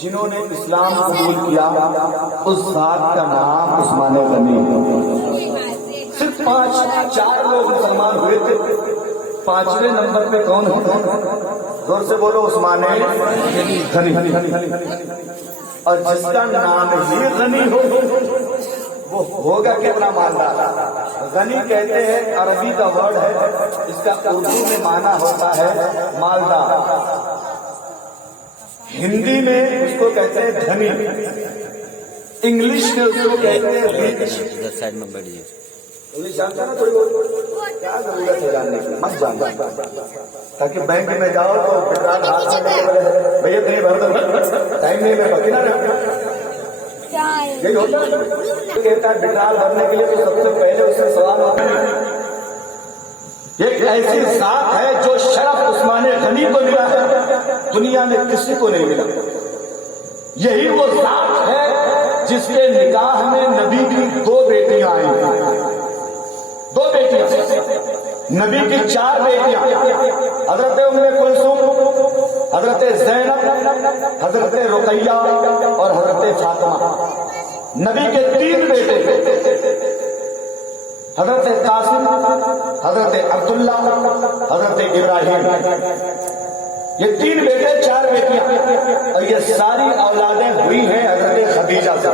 جنہوں نے اسلام قبول کیا اس ذات کا نام عثمان غنی ہے۔ صرف 4 لوگ مسلمان ہوئے تھے، 5ویں نمبر پہ کون ہے؟ زور سے بولو، عثمان غنی۔ اور جس کا نام ہی غنی ہو وہ ہوگا کتنا مالدار۔ غنی کہتے ہیں، عربی کا ورڈ ہے، اس کا اردو میں معنی ہوتا ہے مالدار، ہندی میں اس کو کہتے ہیں دھنی، انگلش میں اس کو کہتے ہیں ریچ۔ سائڈ میں بیٹھیے، جانتا نا تھوڑی بہت، کیا ضرورت ہے جاننے کی، مت جاننا، تاکہ بینک میں جاؤ تو پٹرول ہاتھ میں بھیا کہیں بھر دو، ٹائم نہیں میں بکی نہ یہی ہوتا ہے۔ کہتا ہے پٹرول بھرنے کے لیے تو سب سے پہلے اس سے سوال ہوتا ہے۔ ایک ایسی ذات ہے جو شرف عثمان غنی کو ملا ہے، دنیا میں کسی کو نہیں ملا۔ یہی وہ ذات ہے جس کے نکاح میں نبی کی 2 بیٹیاں آئیں، 2 بیٹیاں، نبی کی 4 بیٹیاں، حضرت ام کلثوم، حضرت زینب، حضرت رقیہ اور حضرت فاطمہ۔ نبی کے 3 بیٹے، حضرت قاسم، حضرت عبداللہ، حضرت ابراہیم۔ یہ 3 بیٹے 4 بیٹیاں، اور یہ ساری اولادیں ہوئی ہیں حضرت خدیجہ سے۔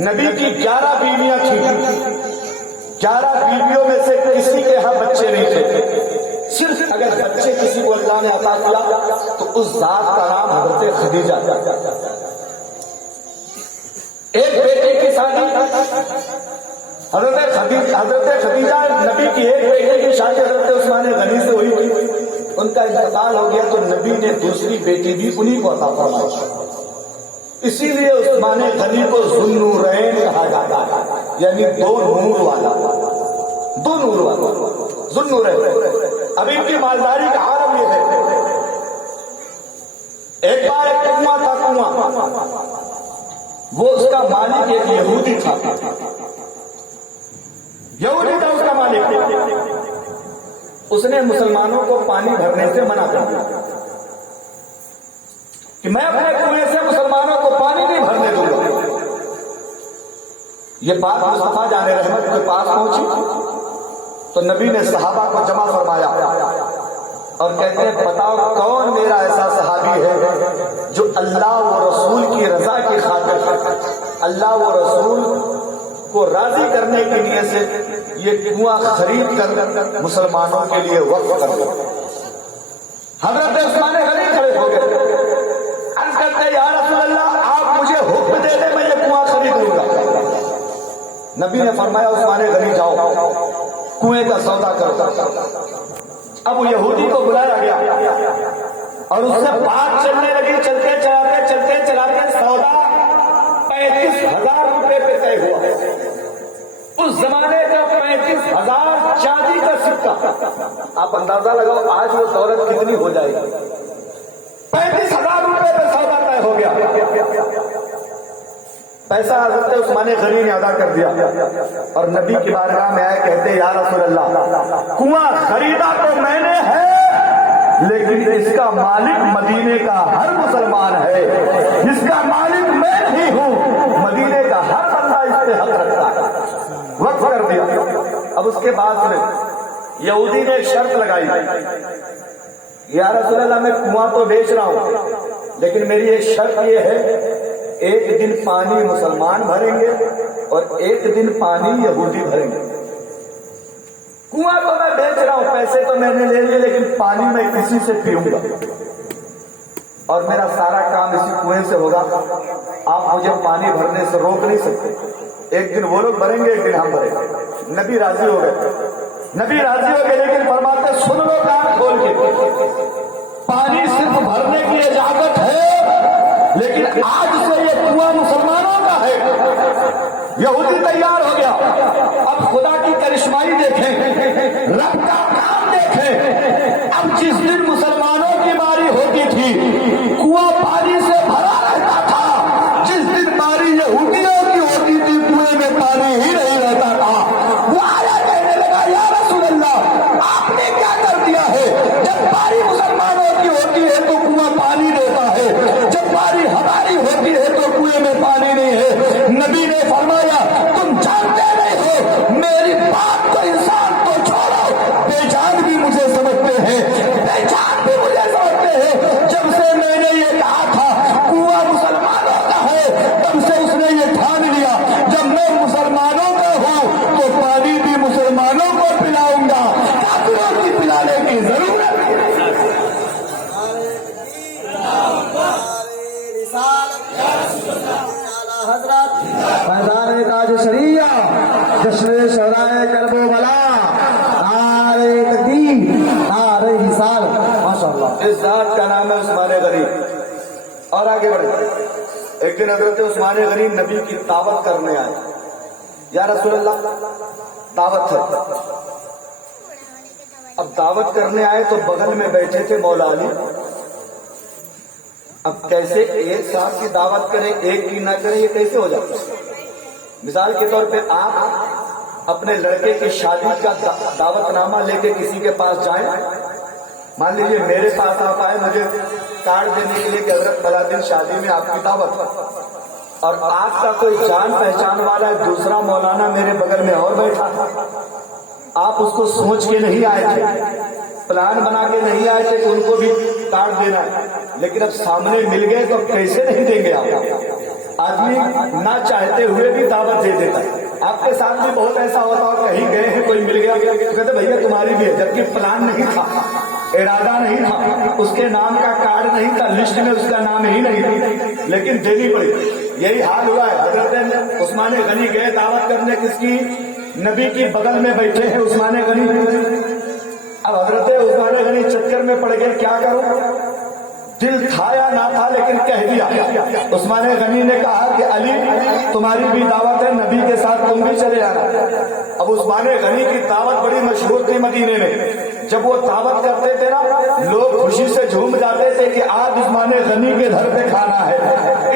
نبی کی 11 بیویاں تھیں، 11 بیویوں میں سے کسی کے ہاں بچے نہیں تھے، صرف اگر بچے کسی کو اللہ نے عطا کیا تو اس ذات کا نام حضرت خدیجہ۔ ایک بیٹے کی شادی حضرت خدیجہ، نبی کی ایک بیٹے کی شادی حضرت عثمان غنی سے ہوئی، ان کا انتقال ہو گیا تو نبی نے دوسری بیٹی بھی انہی کو عطا فرمائی۔ اسی لیے عثمان غنی کو ذوالنورین کہا جاتا ہے، یعنی 2 نور والا، 2 نور والا، ذوالنورین۔ ابھی ان کی مالداری کا عالم یہ ہے، ایک بار ایک کنواں تھا، کنواں، وہ اس کا مالک ایک یہودی تھا، یہودی تھا اس کا مالک۔ اس نے مسلمانوں کو پانی بھرنے سے منع کر دیا کہ میں اپنے کنویں سے مسلمانوں کو پانی نہیں بھرنے دوں گا۔ یہ بات مصطفیٰ جان رحمت کے پاس پہنچی تو نبی نے صحابہ کو جمع فرمایا اور کہتے ہیں بتاؤ کون میرا ایسا صحابی ہے جو اللہ و رسول کی رضا کی خاطر، اللہ و رسول کو راضی کرنے کی نیت سے یہ کنواں خرید کر مسلمانوں کے لیے وقف کر دیا۔ حضرت عثمان غنی کھڑے ہو گئے، عرض کرتے ہیں یا رسول اللہ آپ مجھے حکم دے دیں میں یہ کنواں خرید لوں گا۔ نبی نے فرمایا عثمان غنی جاؤ کنویں کا سودا کرو۔ اب وہ یہودی کو بلایا گیا اور اس سے بات چلنے لگی، چلتے چلاتے سودا 35,000 روپے پہ طے ہوا۔ اس زمانے کا 35,000 چاندی کا سکہ، آپ اندازہ لگاؤ آج وہ دولت کتنی ہو جائے گی۔ 35,000 روپے پہ سودا طے ہو گیا، پیسہ حضرت عثمان غنی نے ادا کر دیا اور نبی کی بارگاہ میں آئے، کہتے یا رسول اللہ کنواں خریدا تو میں نے ہے لیکن اس کا مالک مدینے کا ہر مسلمان ہے، جس کا مالک میں نہیں ہوں، مدینے کا ہر بندہ اس پہ حق رکھتا ہے۔ وقف کر دیا۔ اب اس کے بعد میں یہودی نے ایک شرط لگائی، یا رسول اللہ میں کنواں تو بیچ رہا ہوں لیکن میری ایک شرط یہ ہے، ایک دن پانی مسلمان بھریں گے اور ایک دن پانی یہودی بھریں گے۔ کنواں تو میں بیچ رہا ہوں، پیسے تو میں نے لے لیے لیکن پانی میں کسی سے پیوں گا اور میرا سارا کام اسی کنویں سے ہوگا، آپ مجھے پانی بھرنے سے روک نہیں سکتے۔ ایک دن وہ لوگ بھریں گے، ایک دن ہم بھریں گے۔ نبی راضی ہو گئے، لیکن فرماتے سن لو کان کھول کے، پانی صرف بھرنے کی اجازت ہے لیکن آج سے یہ کنواں مسلمانوں کا ہے۔ یہودی تیار ہو گیا، اب خدا کی کرشمائی دیکھیں، رب کا کام دیکھیں۔ اب جس دن مسلمانوں کی باری ہوتی تھی کنواں پانی سے بھرا رہتا تھا، جس دن باری یہودیوں کی ہوتی تھی کنویں میں پانی ہی نہیں رہتا تھا۔ وہ آیا کہنے لگا یا رسول اللہ آپ نے کیا کر دیا ہے، جب باری مسلمانوں کی ہوتی ہے تو کنواں پانی دیتا ہے، جب मैदान ताज शरिया जश्न शहराए करबो बला नारे तकबीर नारे हिसाल माशाअल्लाह। इस जात का नाम है उस्मान गनी। और आगे बढ़े, एक दिन हजरत उस्मान गनी नबी की दावत करने आए। या रसूल अल्लाह, दावत है। अब दावत करने आए तो बगल में बैठे थे मौला अली। अब कैसे एक साथ की दावत करें, एक की ना करें, ये कैसे हो जाता है? मिसाल के तौर पे आप अपने लड़के की शादी का दावतनामा लेके किसी के पास जाएं। मान लीजिए मेरे पास आप आए मुझे कार्ड देने के लिए कि हजरत फला दिन शादी में आपकी दावत, और आपका कोई जान पहचान वाला दूसरा मौलाना मेरे बगल में और बैठा। आप उसको सोच के नहीं आए थे, प्लान बना के नहीं आए थे कि उनको भी कार्ड देना है, लेकिन अब सामने मिल गए तो कैसे नहीं देंगे आप? आदमी ना चाहते हुए भी दावत दे देता है। आपके साथ भी बहुत ऐसा होता है, कहीं गए हैं कोई मिल गया तो कहते भैया तुम्हारी भी है, जबकि प्लान नहीं था, इरादा नहीं था, उसके नाम का कार्ड नहीं था, लिस्ट में उसका नाम ही नहीं था, लेकिन देनी पड़ी। यही हाल हुआ है। हजरत उस्मान गनी गए दावत करने, किसकी? नबी की बगल में बैठे हैं उस्मान गनी। अब हजरत उस्मान गनी चक्कर में पड़ गए, क्या करूं? दिल था या ना था, लेकिन कह दिया। उस्मान गनी ने कहा कि अली तुम्हारी भी दावत है, नबी के साथ तुम भी चले आना। अब उस्मान गनी की दावत बड़ी मशहूर थी मदीने में। जब वो दावत करते थे ना, लोग खुशी से झूम जाते थे कि आज उस्मान गनी के घर पे खाना है।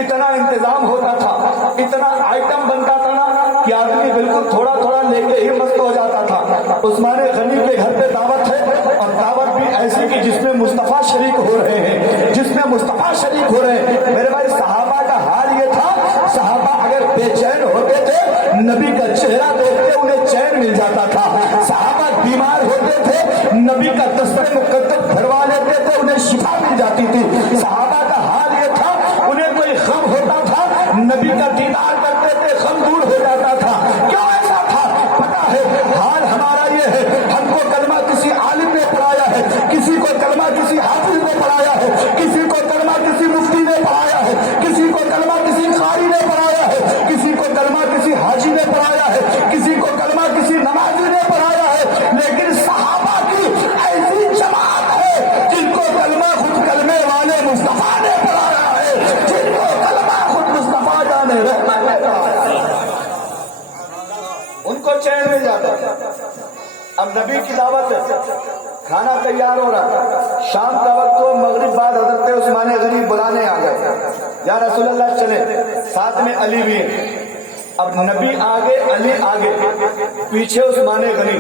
इतना इंतजाम होता था, इतना आइटम बनता था ना कि आदमी बिल्कुल थोड़ा थोड़ा लेके ही मस्त हो जाता था। उस्मान गनी के घर पे दावत है, और दावत भी ऐसी कि जिसमें मुस्तफा शरीक हो रहे हैं, जिसमें मुस्तफा शरीक हो रहे हैं। मेरे भाई सहाबा का हाल ये था, सहाबा अगर बेचैन होते थे नबी का चेहरा देखते उन्हें चैन मिल जाता था। सहाबा बीमार होते थे, नबी का दस्तूर मुकद्दस भरवा लेते थे, उन्हें शिफा मिल जाती थी। सहाबा का हाल ये था, उन्हें कोई गम होता था, नबी का दीदार करते थे, गम दूर हो जाता था। क्यों ऐसा था? पता है हाल हमारा ये है, हमको कलमा किसी आलिम ने पढ़ाया है, किसी को कलमा किसी हाफिज ने पढ़ाया है, किसी को कलमा किसी मुफ्ती ने पढ़ाया है, किसी को कलमा किसी कारी ने पढ़ाया है, किसी को कलमा किसी हाजी ने पढ़ाया है, किसी को कलमा किसी नमाजी ने पढ़ाया है। लेकिन सहाबा की ऐसी जमात है जिनको कलमा खुद कलमे वाले मुस्तफा ने पढ़ाया है, जिनको कलमा खुद मुस्तफा जाने रहमत ने पढ़ाया है, उनको चैन मिल जाता है। अब नबी की दावत है, खाना तैयार हो रहा, शाम का वक्त हो, मगरिब बाद हजरत उस्मान गनी बुलाने आ गए। या रसूल अल्लाह चले, साथ में अली भी है। अब नबी आगे, अली आगे, पीछे उस्मान गनी।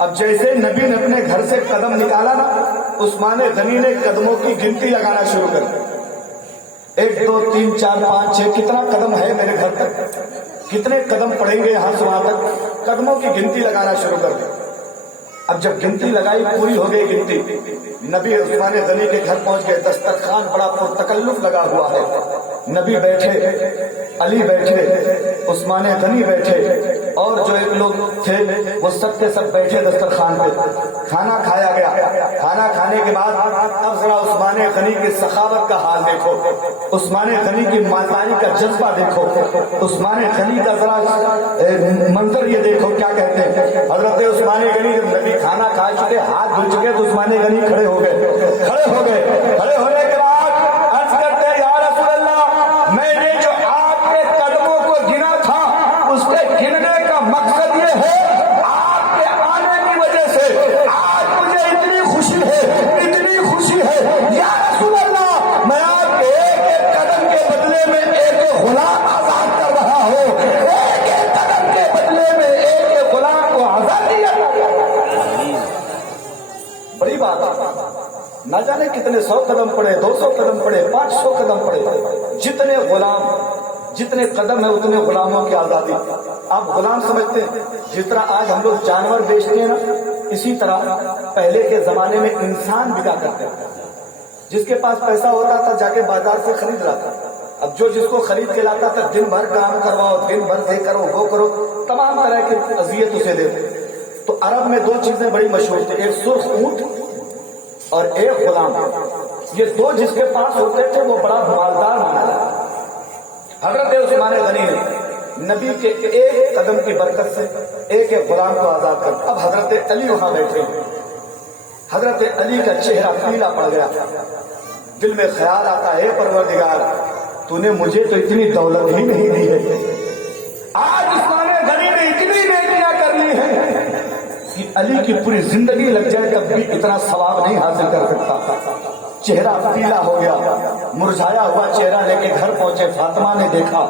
अब जैसे नबी ने अपने घर से कदम निकाला ना, उस्मान गनी ने कदमों की गिनती लगाना शुरू कर दी। 1 2 3 4 5 6, कितना कदम है मेरे घर तक, कितने कदम पड़ेंगे यहाँ से वहां तक, कदमों की गिनती लगाना शुरू कर दी। अब जब गिनती लगाई, पूरी हो गई गिनती, नबी उस्मान गनी के घर पहुंच गए। दस्तरखान बड़ा पुरतकल्लुफ लगा हुआ है। नबी बैठे, अली बैठे, उस्मान गनी बैठे, और जो एक लोग थे वो सब के सब बैठे दस्तरखान पे। खाना खाया गया। खाना खाने के बाद अब जरा उस्मान गनी की सखावत का हाल देखो, उस्मान गनी की मालदारी का जज्बा देखो, उस्मान गनी का जरा मंजर ये देखो। क्या कहते हैं हजरत उस्मान गनी, जब नबी खाना खा चुके, हाथ धुल चुके, तो उस्मान गनी खड़े हो गए। खड़े होने के बाद अर्ज करते हैं, या रसूल अल्लाह, मैंने जो आपके कदमों को गिना था, उसके गिनने का मकसद ये है, आपके आने की वजह से आज मुझे इतनी खुशी है, या रसूल अल्लाह, मैं आपके एक एक कदम के बदले में एक गुलाम आजाद कर रहा हूँ, एक एक कदम के बदले में एक गुलाम को आजादी है। बड़ी बात है। न जाने कितने 100 कदम पड़े, 200 कदम पड़े, 500 कदम पड़े, जितने गुलाम, जितने कदम है उतने गुलामों की आजादी। आप गुलाम समझते हैं, जितना आज हम लोग जानवर बेचते हैं ना, इसी तरह पहले के जमाने में इंसान बिका करते थे। जिसके पास पैसा होता था जाके बाजार से खरीद लाता। अब जो जिसको खरीद के लाता था, दिन भर काम करवाओ, दिन भर ये करो वो करो, तमाम तरह की अजियत उसे देते। तो अरब में 2 चीजें बड़ी मशहूर थी, एक सुर्ख ऊंट और एक गुलाम। ये 2 जिसके पास होते थे वो बड़ा मालदार माना जाता। हजरत उस्मान गनी ने نبی کے ایک قدم کی برکت سے ایک ایک غلام کو آزاد کر. اب حضرت علی وہاں بیٹھے. حضرت علی کا چہرہ پیلا پڑ گیا. دل میں خیال آتا ہے پروردگار تو نے مجھے تو اتنی دولت ہی نہیں دی ہے, آج عثمان غنی نے اتنی نیکیاں کر لی ہیں کہ علی کی پوری زندگی لگ جائے تب بھی اتنا ثواب نہیں حاصل کر سکتا. چہرہ پیلا ہو گیا, مرجھایا ہوا چہرہ لے کے گھر پہنچے. فاطمہ نے دیکھا,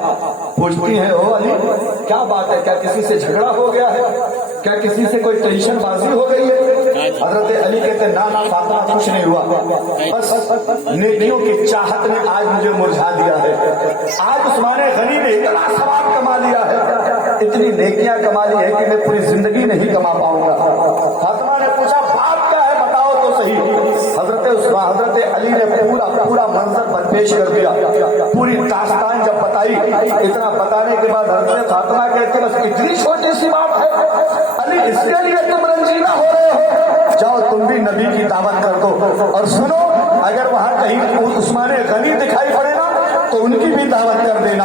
پوچھتی ہے او علی کیا بات ہے, کیا کسی سے جھگڑا ہو گیا ہے, کیا کسی سے کوئی ٹینشن بازی ہو گئی ہے؟ حضرت علی کہتے نا فاطمہ کچھ نہیں ہوا, بس نیکیوں کی چاہت نے آج مجھے مرجھا دیا ہے. آج عثمان غنی نے اتنا ثواب کما لیا ہے, اتنی نیکیاں کما لی ہے کہ میں پوری زندگی نہیں کما پاؤں گا. فاطمہ نے پوچھا بات کیا ہے بتاؤ تو صحیح. حضرت علی نے پورا منظر پیش کر دیا, پوری داستان جب بتائی. اتنا بتانے کے بعد حضرت فاطمہ کہتے بس اتنی چھوٹی سی بات ہے علی, اس کے لیے تم رنجیدہ ہو رہے ہو, جاؤ تم بھی نبی کی دعوت کر دو. اور سنو اگر وہاں کہیں عثمان غنی دکھائی پڑے نا تو ان کی بھی دعوت کر دینا.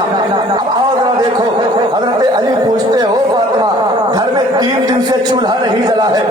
اب آؤ ذرا دیکھو, حضرت علی پوچھتے ہو فاطمہ گھر میں 3 دن سے چولہا نہیں جلا ہے,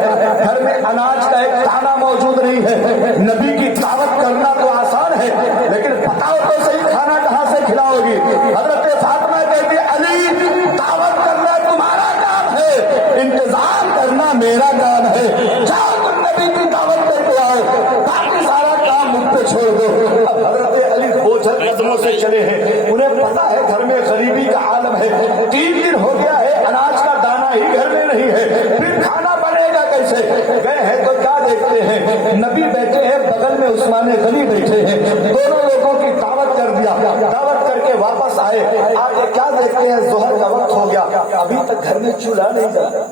گھر میں اناج کا ایک دانہ موجود نہیں ہے, نبی کی دعوت کرنا تو آسان ہے لیکن بتاؤ تو صحیح کھانا کہاں سے کھلاؤ گی؟ حضرت فاطمہ کہتی علی دعوت کرنا تمہارا کام ہے, انتظام کرنا میرا کام ہے. جاؤ تم نبی کی دعوت کر کے آؤ, باقی سارا کام مجھ پہ چھوڑ دو. اب حضرت علی بوجھل قدموں سے چلے ہیں, انہیں پتا ہے گھر میں غریبی کا عالم ہے. 3 دن ہو گیا ہے اناج کا دانہ ہی گھر میں نہیں ہے, پھر کھانا بنے گا کیسے؟ گئے ہیں تو کیا دیکھتے ہیں نبی بیٹھے ہیں, بغل میں عثمان غنی بیٹھے ہیں, دونوں لوگوں کی دعوت کر دیا. دعوت کر کے واپس آئے, آگے کیا دیکھتے ہیں ظہر کا وقت ہو گیا, ابھی تک گھر میں چولہا نہیں جلا.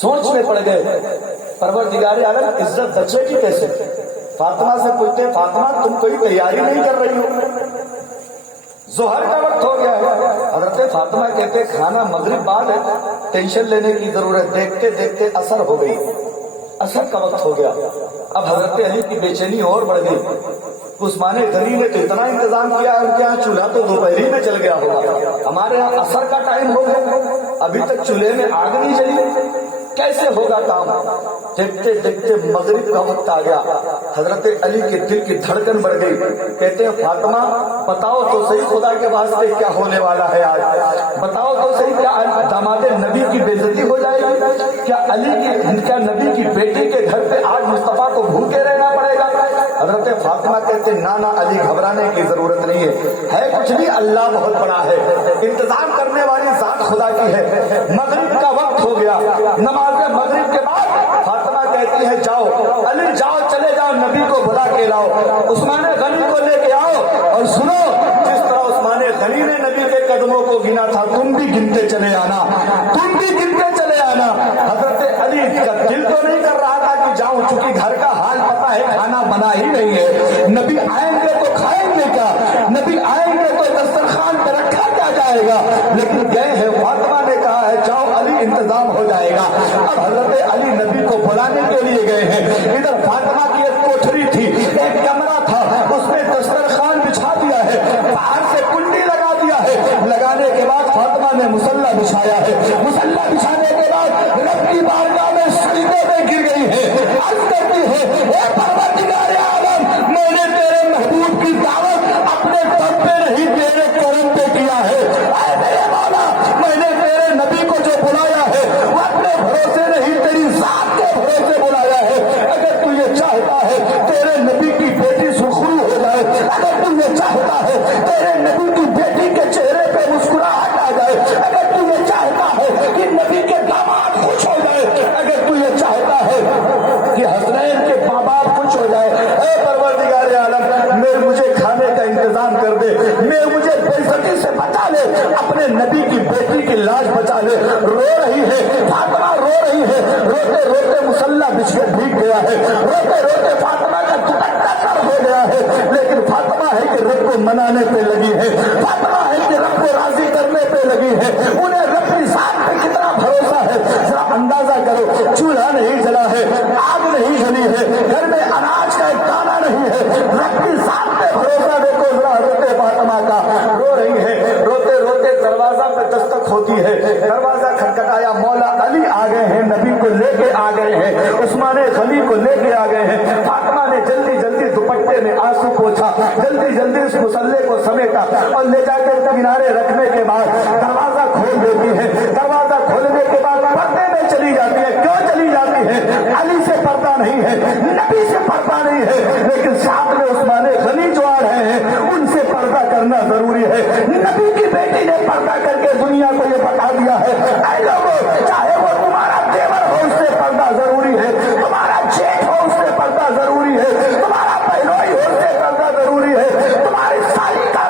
سوچ میں پڑ گئے پروردگار عالم عزت بچے گی کیسے؟ فاطمہ سے پوچھتے فاطمہ تم کوئی تیاری نہیں کر رہی ہو, ظہر کا وقت ہو گیا ہے. حضرت فاطمہ کہتے کھانا مغرب بعد ہے, ٹینشن لینے کی ضرورت. دیکھتے دیکھتے اثر ہو گئی, اثر کا وقت ہو گیا. اب حضرت علی کی بے چینی اور بڑھ گئی. عثمان غنی نے تو اتنا انتظام کیا ہے, ان کے یہاں چولہا تو دوپہری میں چل گیا ہوگا, ہمارے یہاں اثر کا ٹائم ہو گیا, ابھی تک چولہے میں آگ نہیں جلی, کیسے ہوگا کام؟ دیکھتے دیکھتے مغرب کا وقت آ گیا. حضرت علی کے دل کی دھڑکن بڑھ گئی. کہتے ہیں فاطمہ بتاؤ تو صحیح خدا کے واسطے کیا ہونے والا ہے آج, بتاؤ تو صحیح کیا داماد نبی کی بے عزتی ہو جائے گی, کیا نبی کی بیٹی کے گھر پہ آج مصطفیٰ کو بھوکے رہنا پڑے گا؟ حضرت فاطمہ کہتے نانا علی گھبرانے کی ضرورت نہیں ہے کچھ بھی, اللہ بہت بڑا ہے, انتظام کرنے والی ذات خدا کی ہے. مغرب کا وقت ہو گیا, نماز مغرب کے بعد فاطمہ کہتی ہے جاؤ علی جاؤ, چلے جاؤ نبی کو بلا کے لاؤ, عثمان غنی کو لے کے آؤ, اور سنو جس طرح عثمان غنی نے نبی کے قدموں کو گنا تھا تم بھی گنتے چلے آنا, تم بھی گنتے چلے آنا. حضرت علی کا دل تو نہیں کر رہا تھا کہ جاؤں, چونکہ گھر کا حال پتا ہے کھانا بنا ہی نہیں ہے, نبی آئیں گے تو کھائیں گے کیا, نبی آئیں گے تو دسترخوان پہ رکھا کیا جائے گا, لیکن گئے ہیں. فاطمہ نے کہا ہے جاؤ علی انتظام ہو جائے گا. اب حضرت علی نبی کو بلانے کے لیے گئے ہیں. ادھر فاطمہ کی ایک کوٹھری تھی, ایک کمرہ تھا, اس میں دسترخوان بچھا دیا ہے, باہر سے کنڈی لگا دیا ہے. لگانے کے بعد فاطمہ نے مصلی بچھایا ہے, مصلی بچھانے کے بعد رب کی بارگاہ میں سجدے میں گر گئی ہے, عرض کرتی ہے اے پروردگار عالم میں نے تیرے محبوب کی دعوت اپنے دم پہ نہیں تیرے کرم پہ کیا ہے, اے میرے مولا میں نے تیرے نبی کو جو بلایا ہے وہ اپنے بھروسے نہیں تیری ذات کے بھروسے بلایا ہے. اگر تو یہ چاہتا ہے تیرے نبی کی بیٹی سرخرو ہو جائے, اگر تو یہ چاہتا ہے تیرے نبی کی بیٹی کے چہرے پہ مسکراہٹ آ جائے, اگر تو یہ چاہتا ہے کہ نبی کے داماد خوش ہو جائے, اگر تو یہ چاہتا ہے کہ حسنین کے ماں باپ خوش ہو جائے, اے پروردگار عالم میں مجھے کھانے کا انتظام کر دے, میں مجھے بے عزتی سے بچا لے, اپنے نبی کی بیٹی کی لاش بچا لے. رو رہی ہے فاطمہ, رو رہی ہے, روتے روتے مصلی بچھ کے بھیگ گیا ہے, روتے روتے فاطمہ کا دپٹہ تر ہو گیا ہے, لیکن فاطمہ ہے کہ رب کو منانے پہ لگی ہے, فاطمہ ہے کہ رب کو راضی کرنے پہ لگی ہے. انہیں رب کی ذات پہ کتنا بھروسہ ہے ذرا اندازہ کرو. چولہا نہیں جلا ہے, آگ نہیں جلی ہے, گھر میں اناج کا ایک دانہ نہیں ہے, رب کی ذات پہ بھروسہ دیکھو ذرا حضرت فاطمہ کا. رو رہی ہے, روتے روتے دروازہ پہ पर दस्तक होती है, दरवाजा खटखटाया, मौला अली आ गए हैं, नबी को लेके आ गए हैं, उस्मान गनी को लेके आ गए हैं। फातिमा ने जल्दी जल्दी दुपट्टे में आंसू पोंछा, जल्दी जल्दी उस मुसल्ले को समेटा और ले जाकर किनारे रखने के बाद दरवाजा खोल देती है। दरवाजा खोलने के बाद पर्दे में चली जाती है। क्यों चली जाती है? अली से पर्दा नहीं है, नबी से पर्दा नहीं है, लेकिन साथ में उस्मान गनी जो आ रहे हैं उनसे पर्दा करना जरूरी है। नबी की बेटी ने पर्दा करके दुनिया को ये बता दिया है, ऐ लोगों, चाहे वो तुम्हारा देवर हो उससे पर्दा जरूरी है, तुम्हारा जेठ हो उससे पर्दा जरूरी है, तुम्हारा बहनोई हो उससे पर्दा जरूरी है, तुम्हारी साली का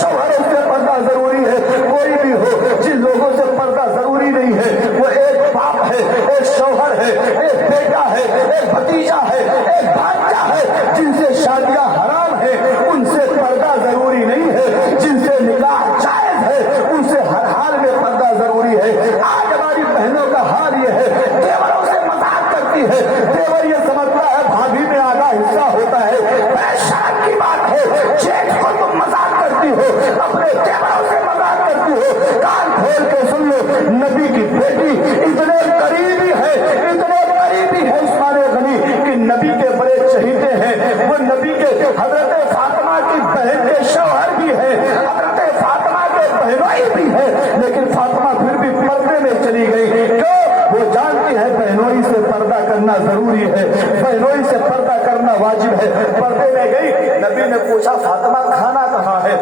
शौहर उससे पर्दा जरूरी है। कोई भी हो, जिन लोगों से पर्दा जरूरी नहीं है वो एक बाप है, एक शौहर है, एक बेटा है, एक भतीजा है, एक भांजा है। जिनसे शादियां हराम है उनसे पर्दा जरूरी नहीं है, जिनसे निकाह जायज है उनसे हर हाल में पर्दा जरूरी है। आज हमारी बहनों का हाल ये है, देवरों से मजाक करती है, देवर ये समझता है भाभी में आधा हिस्सा होता है। परेशान की बात है, जेठ को तुम मजाक करती हो, अपने देवरों से मजाक करती हो। कान खोल के सुन लो, नबी की बेटी इतने करीबी है, इतने करीबी है उस्मान गनी कि नबी के बड़े चहीते हैं। वो नबी के हजरत फातिमा की बहन के शौहर भी है, हजरत फातिमा के बहनोई भी है, लेकिन फातिमा फिर भी पर्दे में चली गई। क्यों? वो जानती है बहनोई से पर्दा करना जरूरी है, बहनोई से पर्दा करना वाजिब है। पर्दे में गई, नबी ने पूछा फातिमा खाना कहाँ है,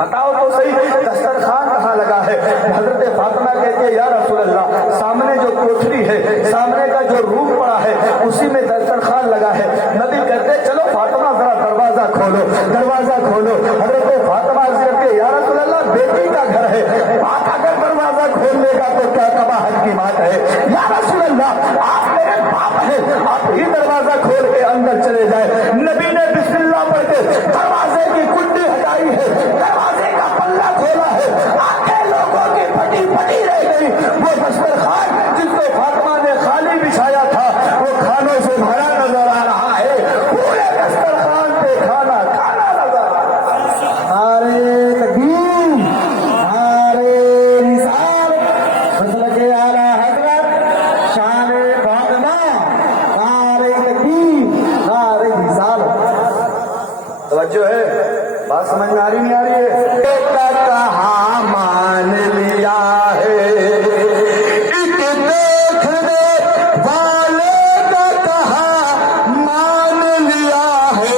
बताओ तो सही, दस्तरखान कहाँ लगा है? हजरत फातिमा कहती है या रसूल अल्लाह, सामने जो कोठरी है, सामने का जो रूम पड़ा है उसी में दस्तरखान लगा है। नबी कहते चलो फातिमा जरा दरवाजा खोलो, दरवाजा खोलो। हजरत फातिमा से कहते या रसूल अल्लाह, बेटी का घर है, बाप अगर दरवाजा खोल लेगा तो क्या कबाहत की बात है? या रसूल अल्लाह, आप मेरे बाप हैं, आप ही दरवाजा खोल के अंदर चले जाए। नबी ने बिस्मिल्लाह पढ़ के दरवाजे की कुंडी हटाई है, दरवाजे का पल्ला खोला है, आंखें लोगों की फटी फटी रह गई। वो दस्तरखान जिसको फातिमा ने खाली बिछाया था वो खानों से भरा नजर आ रहा है, पूरे दस्तरखान पे खाना खाना नजर आ रहा है। नारे तकबीर, नारे रिसाल, मसलके आला हजरत, शान फातिमा, नारे तकबीर, नारे रिसाल। तवज्जो है, बात समझ में आ रही नहीं आ रही है? बेटा कहा मान लिया है, एक देखने वाले का कहा मान लिया है।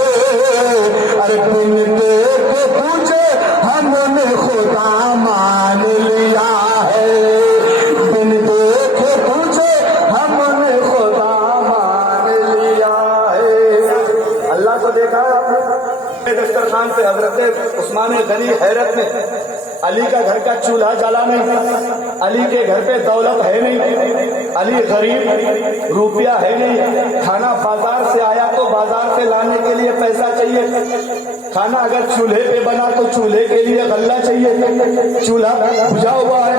अरे बिन देखे तुझे हमने खुदा मान लिया है, बिन देखे तुझे हमने खुदा मान लिया है। अल्लाह को देखा है आपने? दस्तरखान पे हजरत उस्मान गनी हैरत में, अली का घर का चूल्हा जला नहीं, अली के घर पे दौलत है नहीं, अली गरीब, रुपया है नहीं, खाना बाजार से आया तो बाजार से लाने के लिए पैसा चाहिए, खाना अगर चूल्हे पे बना तो चूल्हे के लिए गल्ला चाहिए, चूल्हा बुझा हुआ है,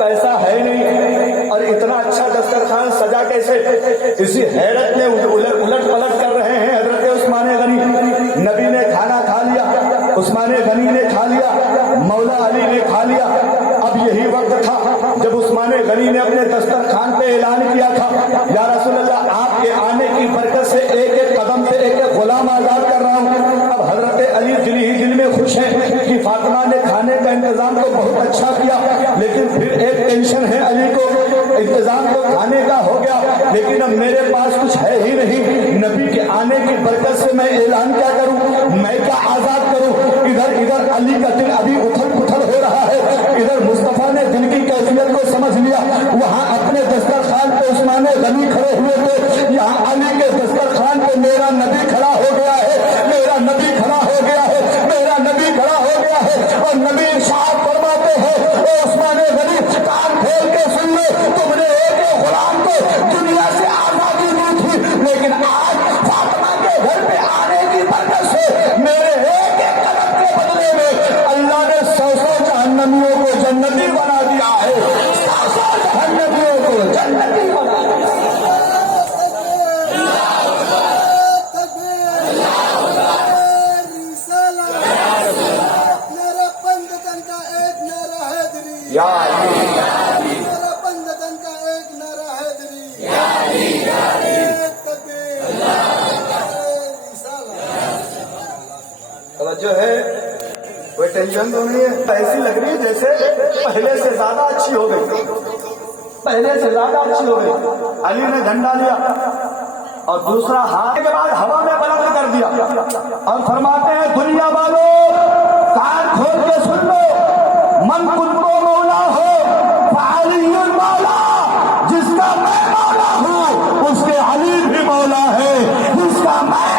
पैसा है नहीं, और इतना अच्छा दस्तरखान सजा कैसे? इसी हैरत में उलट पलट कर रहे हैं हजरत उस्मान गनी। नबी ने खाना खा लिया, उस्मान गनी ने खा लिया, मौला अली ने खा लिया। अब यही वक्त था जब उस्मान गनी ने अपने दस्तरखान पे ऐलान किया था, या रसूल अल्लाह, आपके आने की बरकत से एक एक कदम से एक एक गुलाम आजाद कर रहा हूँ। अब हजरत अली दिल ही दिल में खुश है कि फातिमा ने खाने का इंतजाम तो बहुत अच्छा किया, लेकिन फिर एक टेंशन है अली को, इंतजाम तो खाने का हो गया लेकिन अब मेरे पास कुछ है ही नहीं। नबी के आने की बरकत से मैं ऐलान क्या करूं, मैं क्या आजाद करूं? इधर इधर अली का दिल अभी उथल पुथल हो रहा है, इधर मुस्तफा ने दिल की कैफियत को समझ लिया। वहां अपने दस्तरखान पे उस्मान गनी खड़े हुए थे, यहाँ अली के दस्तरखान पे मेरा नबी खड़ा हो गया है, मेरा नबी खड़ा हो गया है, मेरा नबी खड़ा हो गया है। और नबी इरशाद फरमाते हैं, ओ उस्मान गनी, कान खोल के सुन लो, तुमने एक गुलाम को दुनिया से आजादी दी थी, लेकिन आज फातिमा के घर पे आने की बरकत से मेरे एक एक कदम के बदले में अल्लाह ने 100 जहन्नमियों को जन्नती बना दिया है, 100 जहन्नमियों को जन्नती बना दिया। کوئی ٹینشن تو نہیں ہے، ایسی لگ رہی ہے جیسے پہلے سے زیادہ اچھی ہو گئی، پہلے سے زیادہ اچھی ہو گئی۔ علی نے جھنڈا لیا اور دوسرا ہاتھ کے بعد ہوا میں بلند کر دیا اور فرماتے ہیں دنیا والوں کان کھول کے سن لو، من کنتو مولا ہو فعلی المولا، جس کا میں مولا ہوں اس کے علی بھی مولا ہے، جس کا میں